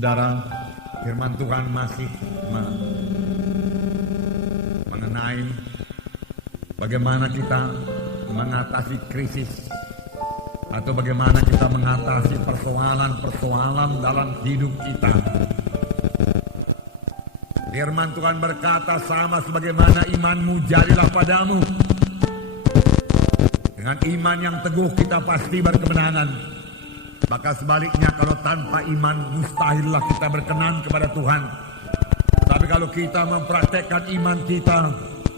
Saudara, firman Tuhan masih mengenai bagaimana kita mengatasi krisis atau bagaimana kita mengatasi persoalan-persoalan dalam hidup kita. Firman Tuhan berkata, sama sebagaimana imanmu jadilah padamu. Dengan iman yang teguh kita pasti berkemenangan. Maka sebaliknya, kalau tanpa iman mustahillah kita berkenan kepada Tuhan. Tapi kalau kita mempraktekkan iman kita,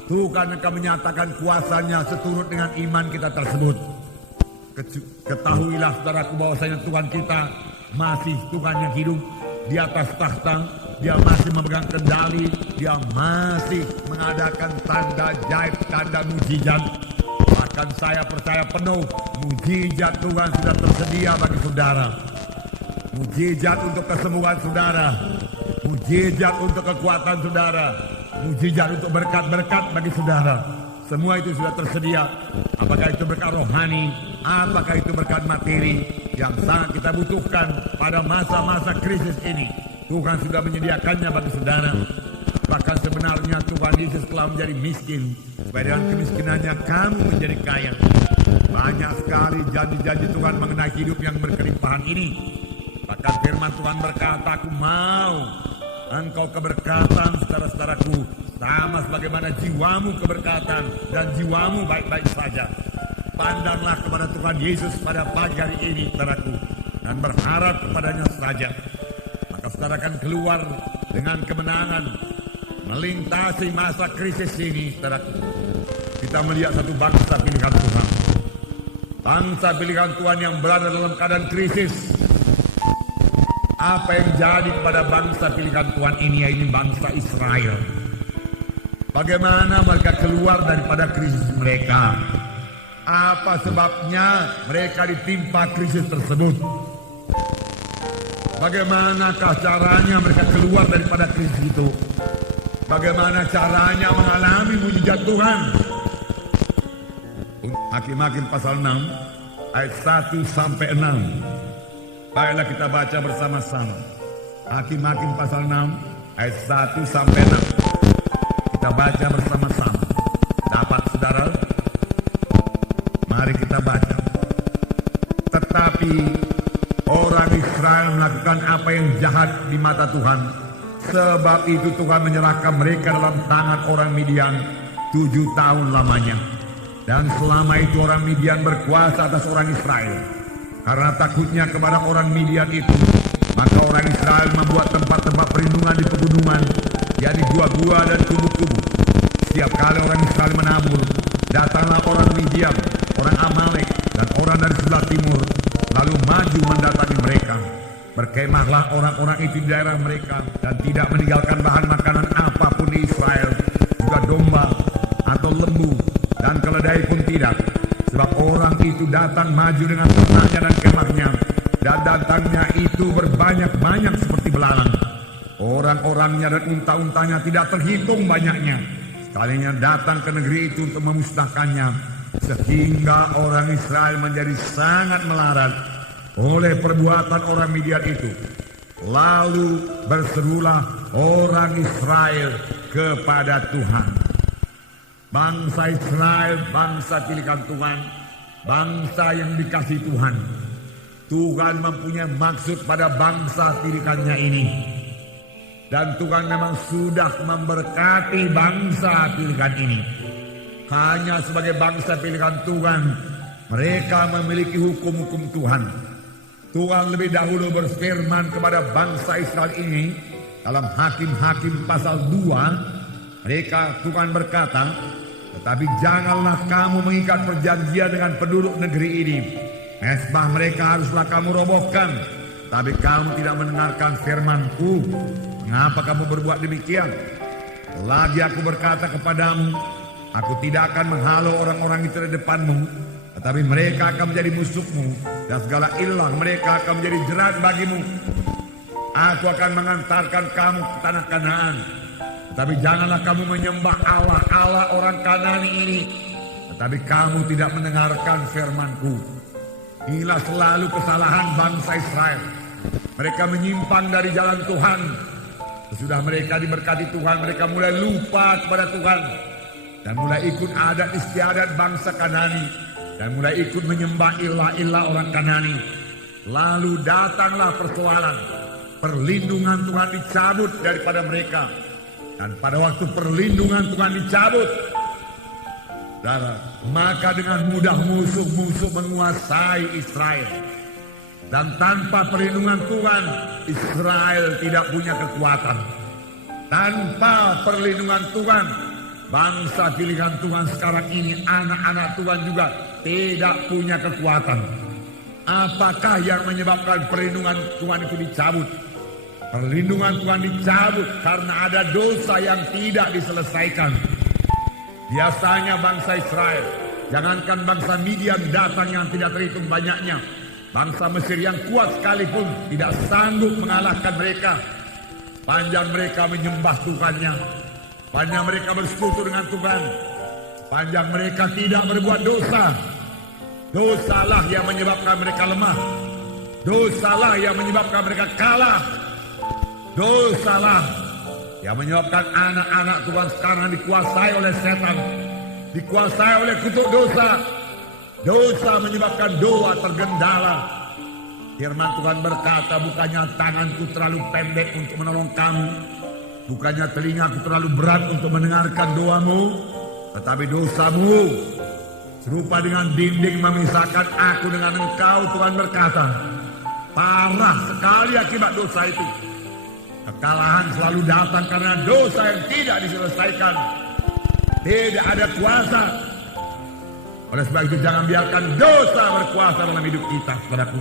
Tuhan akan menyatakan kuasanya seturut dengan iman kita tersebut. Ketahuilah saudaraku bahwasanya Tuhan kita masih Tuhan yang hidup di atas takhta. Dia masih memegang kendali, dia masih mengadakan tanda ajaib, tanda mujizat. Bahkan saya percaya penuh, mujizat Tuhan sudah tersedia bagi saudara. Mujizat untuk kesembuhan saudara, mujizat untuk kekuatan saudara, mujizat untuk berkat-berkat bagi saudara. Semua itu sudah tersedia. Apakah itu berkat rohani, apakah itu berkat materi yang sangat kita butuhkan pada masa-masa krisis ini. Tuhan sudah menyediakannya bagi saudara. Bahkan sebenarnya Tuhan Yesus telah menjadi miskin, supaya dengan kemiskinannya kamu menjadi kaya. Banyak sekali janji-janji Tuhan mengenai hidup yang berkelimpahan ini. Bahkan firman Tuhan berkata, aku mau engkau keberkatan saudara-saudaraku, sama sebagaimana jiwamu keberkatan dan jiwamu baik-baik saja. Pandanglah kepada Tuhan Yesus pada pagi hari ini, saudaraku, dan berharap kepadanya saja. Maka saudara akan keluar dengan kemenangan, melintasi masa krisis ini, saudaraku. Kita melihat satu bangsa pilihan Tuhan. Bangsa pilihan Tuhan yang berada dalam keadaan krisis. Apa yang jadi kepada bangsa pilihan Tuhan ini bangsa Israel. Bagaimana mereka keluar daripada krisis mereka? Apa sebabnya mereka ditimpa krisis tersebut? Bagaimanakah caranya mereka keluar daripada krisis itu? Bagaimana caranya mengalami mujizat Tuhan? Hakim-Hakim pasal 6 ayat 1 sampai 6. Baiklah kita baca bersama-sama. Hakim-Hakim pasal 6 ayat 1 sampai 6. Kita baca bersama-sama. Dapat saudara? Mari kita baca. Tetapi orang Israel melakukan apa yang jahat di mata Tuhan. Sebab itu Tuhan menyerahkan mereka dalam tangan orang Midian 7 tahun lamanya. Dan selama itu orang Midian berkuasa atas orang Israel. Karena takutnya kepada orang Midian itu, maka orang Israel membuat tempat-tempat perlindungan di pegunungan, yakni gua-gua dan kubu-kubu. Setiap kali orang Israel menabur, datanglah orang Midian, orang Amalek, dan orang dari sebelah timur, lalu maju mendatangi mereka. Berkemahlah orang-orang itu di daerah mereka, dan tidak meninggalkan bahan makanan apapun di Israel, juga domba atau lembu, dan keledai pun tidak. Sebab orang itu datang maju dengan ternaknya dan kemahnya, dan datangnya itu berbanyak-banyak seperti belalang. Orang-orangnya dan unta-untanya tidak terhitung banyaknya. Sekalinya datang ke negeri itu untuk memusnahkannya, sehingga orang Israel menjadi sangat melarat oleh perbuatan orang Midian itu. Lalu berserulah orang Israel kepada Tuhan. Bangsa Israel, bangsa pilihan Tuhan, bangsa yang dikasihi Tuhan. Tuhan mempunyai maksud pada bangsa pilihannya ini. Dan Tuhan memang sudah memberkati bangsa pilihan ini. Hanya sebagai bangsa pilihan Tuhan, mereka memiliki hukum-hukum Tuhan. Tuhan lebih dahulu berfirman kepada bangsa Israel ini dalam Hakim-Hakim pasal 2. Tuhan berkata, tetapi janganlah kamu mengikat perjanjian dengan penduduk negeri ini. Mezbah mereka haruslah kamu robohkan. Tapi kamu tidak mendengarkan firman-Ku. Mengapa kamu berbuat demikian? Lagi aku berkata kepadamu, aku tidak akan menghalau orang-orang itu di depanmu, tetapi mereka akan menjadi musuhmu, dan segala ilah mereka akan menjadi jerat bagimu. Aku akan mengantarkan kamu ke tanah Kanaan. Tetapi janganlah kamu menyembah Allah orang Kanani ini. Tetapi kamu tidak mendengarkan firman-Ku. Inilah selalu kesalahan bangsa Israel. Mereka menyimpang dari jalan Tuhan. Sesudah mereka diberkati Tuhan, mereka mulai lupa kepada Tuhan dan mulai ikut adat istiadat bangsa Kanani dan mulai ikut menyembah ilah-ilah orang Kanani. Lalu datanglah persoalan, perlindungan Tuhan dicabut daripada mereka. Dan pada waktu perlindungan Tuhan dicabut, maka dengan mudah musuh-musuh menguasai Israel. Dan tanpa perlindungan Tuhan, Israel tidak punya kekuatan. Tanpa perlindungan Tuhan, bangsa pilihan Tuhan sekarang ini, anak-anak Tuhan juga tidak punya kekuatan. Apakah yang menyebabkan perlindungan Tuhan itu dicabut? Perlindungan Tuhan dicabut karena ada dosa yang tidak diselesaikan. Biasanya bangsa Israel, jangankan bangsa Midian datang yang tidak terhitung banyaknya, bangsa Mesir yang kuat sekalipun tidak sanggup mengalahkan mereka. Panjang mereka menyembah Tuhannya, panjang mereka bersekutu dengan Tuhan, panjang mereka tidak berbuat dosa. Dosalah yang menyebabkan mereka lemah, dosalah yang menyebabkan mereka kalah, dosalah yang menyebabkan anak-anak Tuhan sekarang dikuasai oleh setan, dikuasai oleh kutuk dosa. Dosa menyebabkan doa tergendala. Firman Tuhan berkata, bukannya tanganku terlalu pendek untuk menolong kamu, bukannya telingaku terlalu berat untuk mendengarkan doamu, tetapi dosamu serupa dengan dinding memisahkan aku dengan engkau. Tuhan berkata, parah sekali akibat dosa itu. Kekalahan selalu datang karena dosa yang tidak diselesaikan. Tidak ada kuasa. Oleh sebab itu jangan biarkan dosa berkuasa dalam hidup kita, saudaraku.